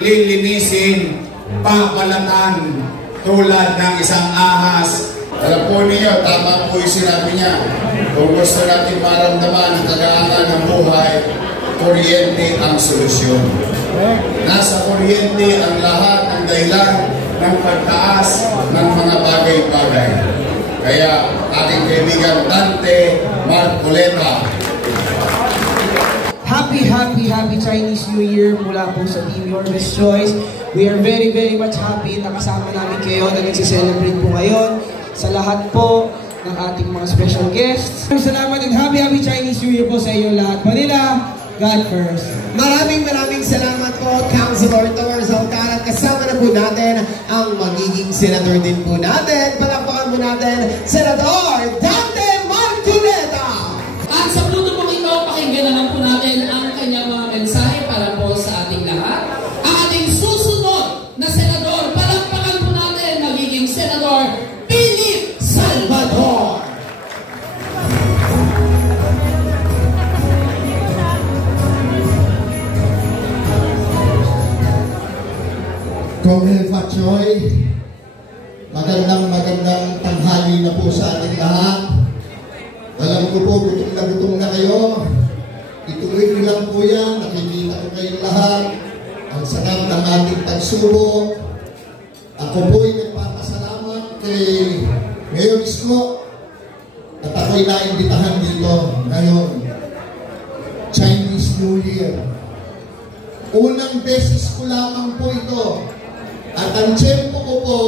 Lilinisin, pabalatan tulad ng isang ahas. Alam po niyo, tama po yung sinabi niya. Kung gusto natin maramdaman ang kagaangan ng buhay, kuryente ang solusyon. Nasa kuryente ang lahat ng dahilan ng pagtaas ng mga bagay-bagay. Kaya aking kaibigan Dante Marcoleta. Happy Chinese New Year mula po sa Team Yorbes Choice. We are very much happy na kasama namin kayo na nagsiselebrate po ngayon. Sa lahat po ng ating mga special guests. Salamat and happy Chinese New Year po sa inyo lahat. Manila, God first. Maraming salamat po, Councilor Torres Alcaraz. Kasama na po natin ang magiging senador din po natin. Palakpakan po natin, Senador Dante Marcoleta. At sa Pluto pong ito, pakinggan na lang po natin ang kanyang mga mensahe para po sa ating lahat. Ang ating susunod na senador, palakpakan po natin, magiging Senador Philip Salvador. Kong Elfa Choy, magandang tanghali na po sa ating lahat. Alam ko po, gutom na kayo. Ituloy nyo lang po yan, nakikita ko kayong lahat. Ang sarap ng ating pagsubok. Ako po'y nagpapasalamat kay Mayor Isko at ako'y naimbitahan dito ngayon. Chinese New Year. Unang beses ko lamang po ito. At ang tiyempo ko po,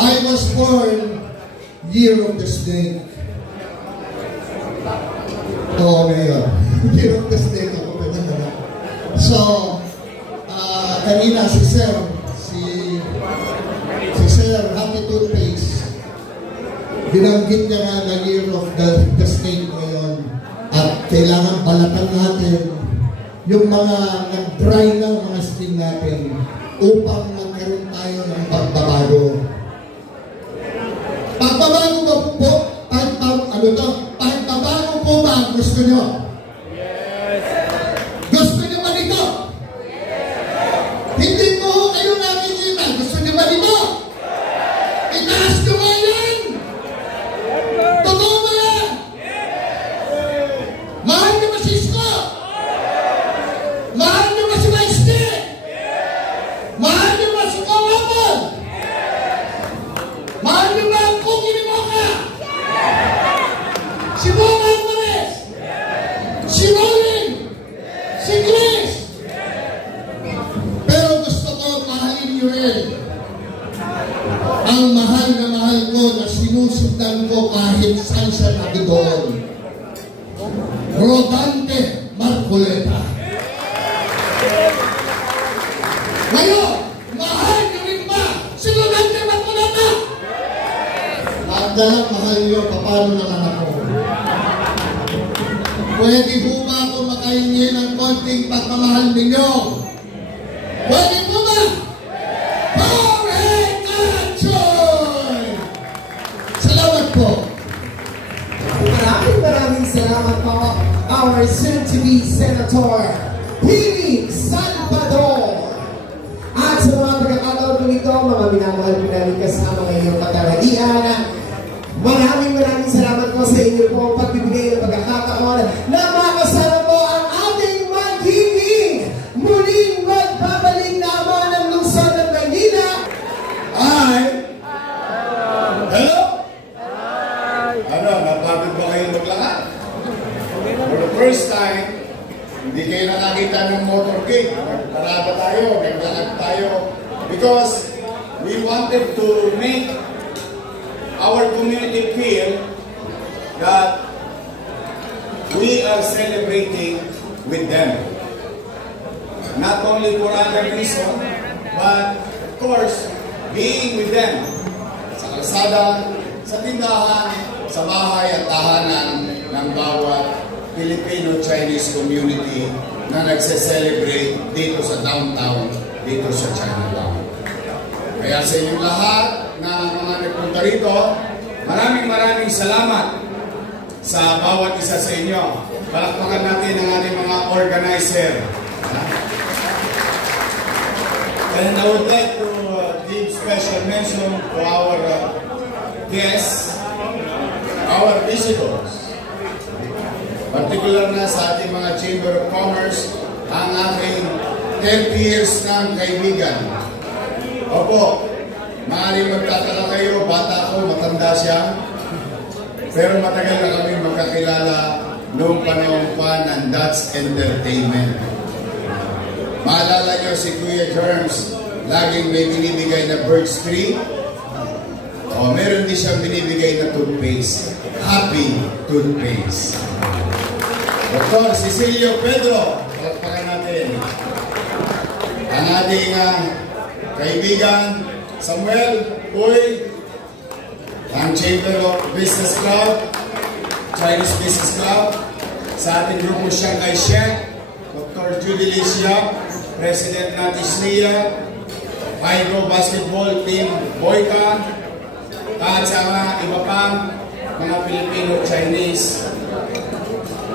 I was born year of the snake. Oo, Mayor. Year of the snake ako pa naman. So, kanina si Sir Happy Toothpaste, binanggit niya nga na year of the snake ngayon. At kailangan balatan natin yung mga nag-dry ng mga skin natin upang magkaroon tayo ng pagbabago. Pagbabago ba po? Pagbabago po ba gusto nyo? Yes! Gusto nyo ba dito? Yes! Hindi mo kayo nakikita. Gusto nyo ba dito? Yes! Itaas nyo ba yan? Totoo ba yan? Yes! Mahal nyo ba si Isko? Mahal nyo ba si Maiste? Mahal niyo ba si Kawapon? Mahal niyo ba ang Cookie ni Mocha? Si Bob Alvarez? Si Rolling? Si Chris? Pero gusto ko mahalin niyo rin ang mahal na mahal ko na sinusundan ko kahit saan siya nabidoon. Rodante Marcoleta. Ngayon, mahal nyo rin ba? Sinunan nyo ba ko na ba? Magdalang mahal nyo, paano naman ako? Pwede po ba ako makahingi ng konting pagmamahal ninyo? Pwede po ba? Correct action! Salamat po. Maraming salamat po, our soon-to-be Senator Philip Salvador. At sa mga pagkakataon po ito, mga minamahal po namin kasama ngayong katanghalian. Maraming salamat po sa inyo po ang pagbibigay ng pagkakataon na makasama po ang ating magiging muling magbabalik naman ng lungsod ng Maynila. Hello? Ano, napagod ba kayong maglakad? For the first time, hindi kayo nakakita ng motorcade. Nagparada tayo, naglakad tayo. Because we wanted to make our community feel that we are celebrating with them. Not only for other reason, but of course, being with them. Sa kalsada, sa tindahan, sa bahay at tahanan ng bawat Filipino-Chinese community na nagse-celebrate dito sa downtown, dito sa Chinatown. Kaya sa inyong lahat na mga nagpunta rito, maraming salamat sa bawat isa sa inyo. Palakpakan natin ang ating mga organizer And I would like to give special mention to our guests, our visitors. Particular na sa ating mga Chamber of Commerce, ang aking 30 years ng kaibigan. Opo, maaaring magtataka kayo, bata ako, matanda siya. Pero matagal na kami magkakilala noong panahon pa ng Dutch Entertainment. Maalala nyo si Kuya Germs, laging may binibigay na birch tree. O, meron din siyang binibigay na toothpaste. Happy Toothpaste. Dr. Cecilio Pedro, palakpakan natin. Ang ating kaibigan, Samuel Uy, ang Chamber of Business Club, Chinese Business Club, sa ating grupo Shanghai Chef, Dr. Judy Licia, President natin Sria, Hydro Basketball Team Boyka, at sa mga iba pang mga Filipino-Chinese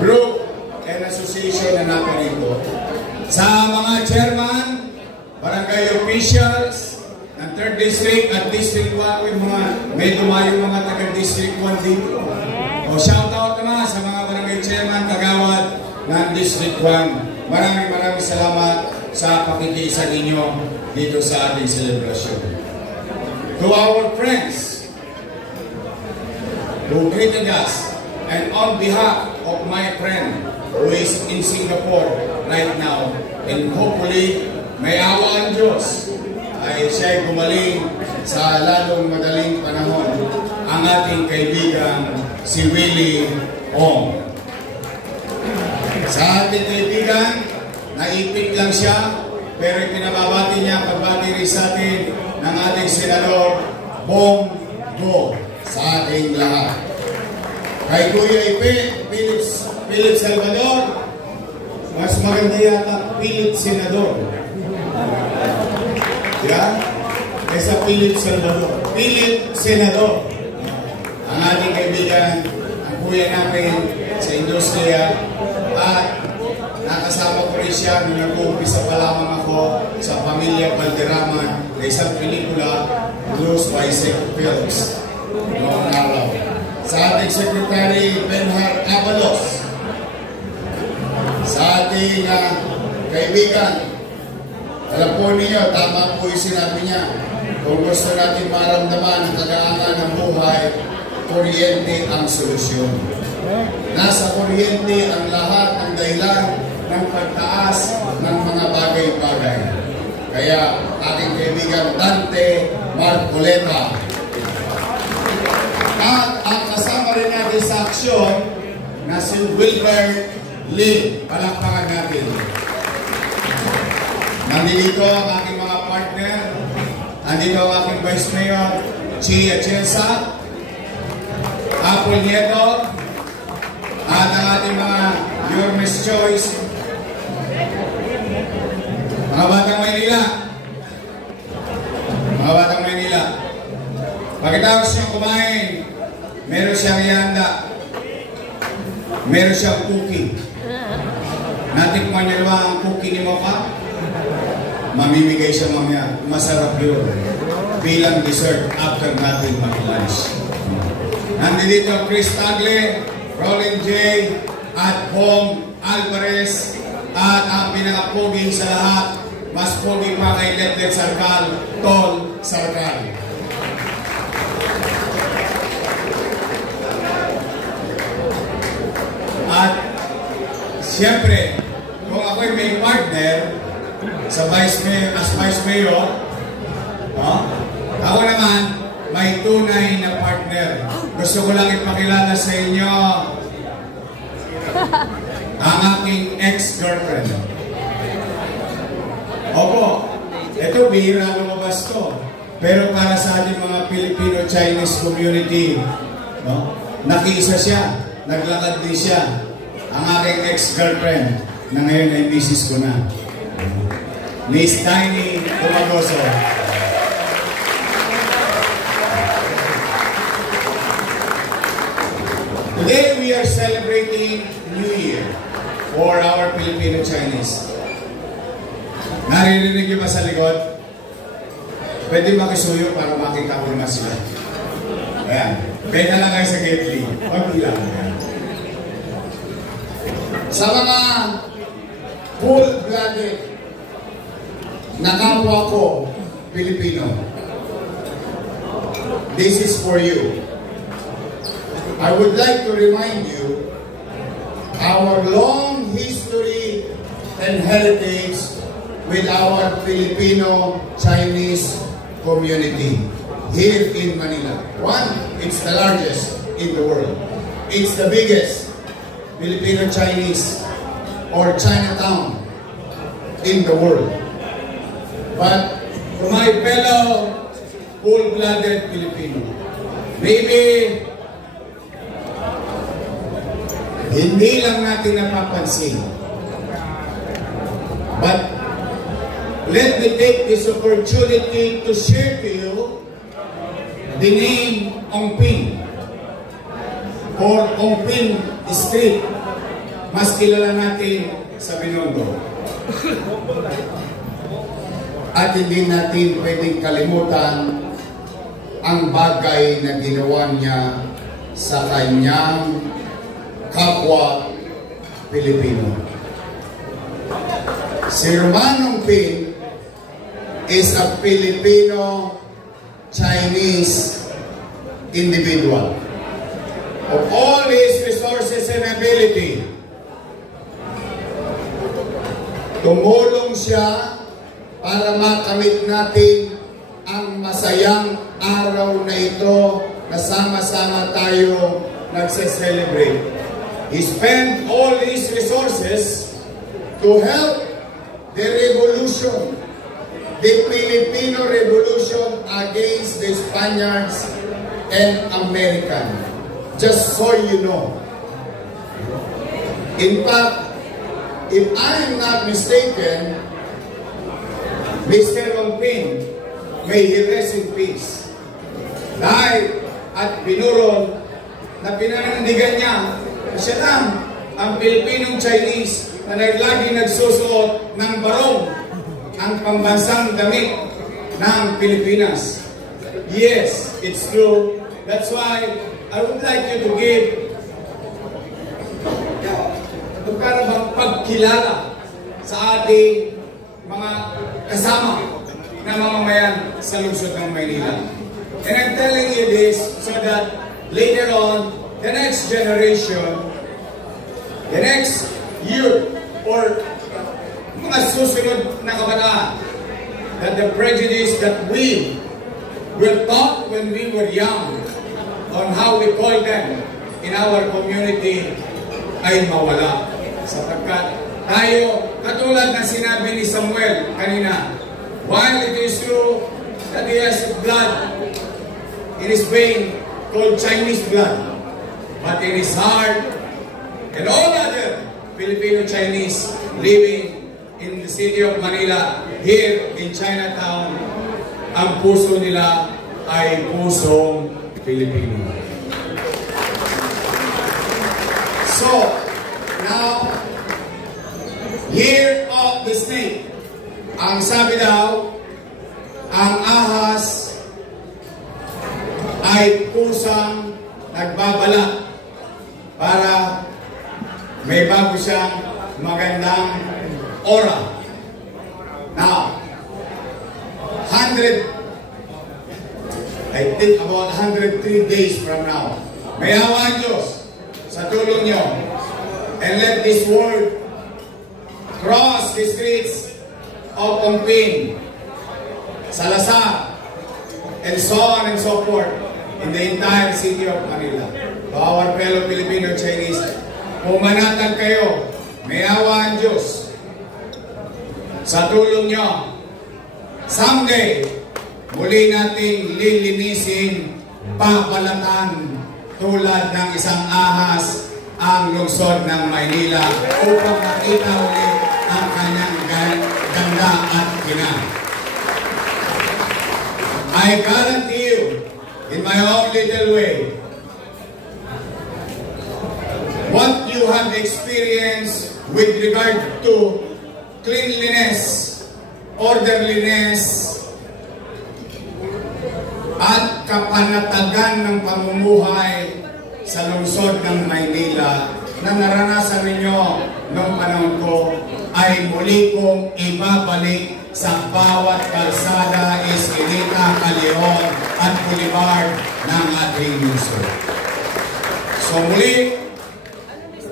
group and association na naparito. Sa mga chairman, barangay officials ng 3rd District at District 1, may dumayo mga taga-District 1 dito. O shoutout naman sa mga barangay chairman, kagawad ng District 1. Maraming salamat sa pakikiisa ninyo dito sa ating celebration. To our friends who greeted us, and on behalf of my friend who is in Singapore right now, and hopefully may awa ang Diyos ay siya'y gumaling sa lalong madaling panahon, ang ating kaibigan si Willie Ong. Sa ating kaibigan, naipit lang siya, pero pinababati niya pagbati rin sa atin ng ating Senador Bong Go sa ating lahat. Kay Kuya Ipe, Philip Salvador, mas maganda yata Philip Senador. Yan? Kaysa Philip Salvador. Philip Senador. Ang ating kaibigan, ang kuya namin sa industriya, at nakasama ko rin siya nung nag-uumpisa pa lamang ako sa Pamilya Valderrama na isang pelikula, Blues by Second Films. Noong araw. Sa ating Secretary Benhar Avalos, sa ating kaibigan, alam po niyo, tama po yung sinabi niya, kung gusto natin maramdaman ang kagaangan ng buhay, kuryente ang solusyon. Nasa kuryente ang lahat ng dahilan ng pagtaas ng mga bagay-bagay. Kaya aking kaibigan Dante Marcoleta. At ang kasama rin natin sa aksyon na si Wilbert Lee. Palakpakan natin. Nandito ang aking mga partner. Nandito ang aking Vice Mayor, Chia Chensa, Apple Nieto, at ang ating mga Your Miss Choice, mga Batang Maynila. Mga Batang Maynila. Pagkatapos siyang kumain, meron siyang ihanda. Meron siyang cookie. Natikman niyo ba ang cookie ni Mocha? Mamimigay siya mamaya. Masarap yun. Bilang dessert after natin mag-lunch. Nandito Chris Tagle, Roland J, at Hong Alvarez, at ang pinaka-pogi sa lahat, mas pogi pa kay Letlet Sarkal, Tol Sarkal. At siyempre, kung ako'y may partner sa Vice Mayor, as Vice Mayor, ako naman may tunay na partner. Gusto ko lang ipakilala sa inyo ang aking ex-girlfriend. Opo, ito bihira lumabas to. Pero para sa ating mga Filipino-Chinese community, nakiisa siya, naglakad din siya. Ang aking ex-girlfriend na ngayon ay misis ko na. Miss Tiny Dumagoso. Today we are celebrating New Year for our Filipino-Chinese. Naririnig niyo ba sa likod? Pwede makisuyo para makikapulma sila. Ayan. Kaya na lang kayo sa gately. Pagbilang. Ayan. Sa mga full-blooded na kapwa ko, Pilipino, this is for you. I would like to remind you our long history and heritage with our Filipino-Chinese community here in Manila. One, it's the largest in the world. It's the biggest Filipino-Chinese or Chinatown in the world. But to my fellow full-blooded Filipino, maybe hindi lang natin napapansin. But let me take this opportunity to share to you the name Ongping or Ongping Street. Mas kilala natin sa Binondo. At hindi natin pwedeng kalimutan ang bagay na ginawa niya sa kanyang kapwa Pilipino. Si Roman Ongping is a Filipino-Chinese individual. Of all his resources and ability, tumulong siya para makamit natin ang masayang araw na ito na sama-sama tayo nagse-celebrate. He spent all his resources to help the revolution, the Filipino Revolution against the Spaniards and Americans. Just so you know. In fact, if I am not mistaken, Mr. Ongping, may he rest in peace, dahil at binuron na pinanandigan niya na siya lang ang Pilipinong Chinese na lagi nagsusuot ng barong, ang pambansang damit ng Pilipinas. Yes, it's true. That's why I would like you to give para bang pagkilala sa ating mga kasama na mamamayan sa lungsod ng Maynila. And I'm telling you this so that later on, the next generation, the next youth, or mga susunod na kabataan, that the prejudice that we were taught when we were young on how we call them in our community ay mawala. Sapagkat tayo, katulad ng sinabi ni Samuel kanina, while it is true that he has blood in his vein called Chinese blood, but in his heart and all other Filipino-Chinese living in the city of Manila, here in Chinatown, ang puso nila ay pusong Pilipino. So, now, Year of the Snake. Ang sabi daw, ang ahas ay pusang nagbabala para may bago siyang magandang aura. Now, I think about 103 days from now, may awa ang Diyos sa tulong niyo, and let this word cross the streets of Ongping, Salazar, and so on and so forth in the entire city of Manila. To our fellow Filipino-Chinese, pumanatag kayo, may awa ang Diyos sa tulong nyo. Someday, muli nating lilinisin, papalatan tulad ng isang ahas ang lungsod ng Maynila upang makita ulit ang kanyang ganda at gina. I guarantee you, in my own little way, what you have experienced with regard to cleanliness orderliness, at kapanatagan ng pamumuhay sa lungsod ng Maynila na naranasan ninyo noong panahon ko ay muli kong ibabalik sa bawat kalsada, eskinita, kalion at boulevard ng ating lungsod. So muli,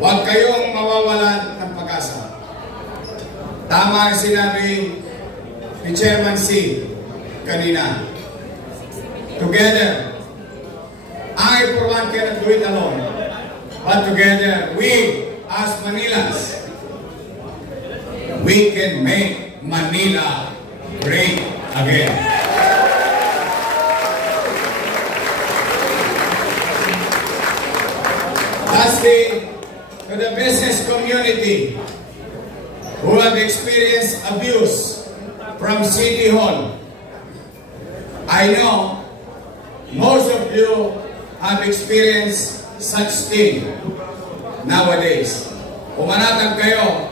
huwag kayong mawawalan ng pag-asa. Tama ang sinabi ni Chairman C kanina. Together, I for one cannot do it alone. But together, we as Manilans, we can make Manila great again. Lastly, to the business community who have experienced abuse from City Hall, I know most of you have experienced such thing nowadays. Umanatag kayo,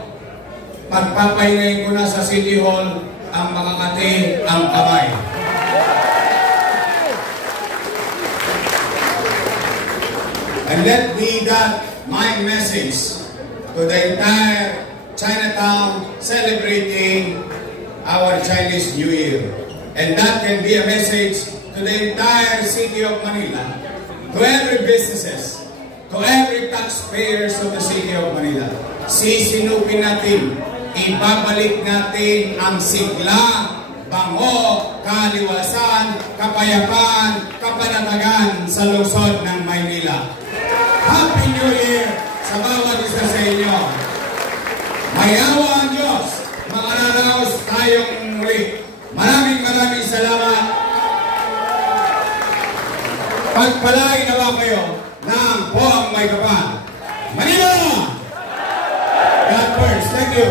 pagpapahingayin ko na sa City Hall ang mga kati, ang kamay. And let be that my message to the entire Chinatown celebrating our Chinese New Year. And that can be a message to the entire city of Manila, to every businesses, to every taxpayers of the city of Manila. Sisinupin natin, ibabalik natin ang sigla, bango, kaliwasan, kapayapaan, kapanatagan sa lungsod ng Maynila. Happy New Year sa bawat isa sa inyo. Mayawa ang Diyos, mga nanaos tayong muli. Maraming salamat. Pagpalain nawa kayo ng buong may kapal. Manila! God first. Thank you.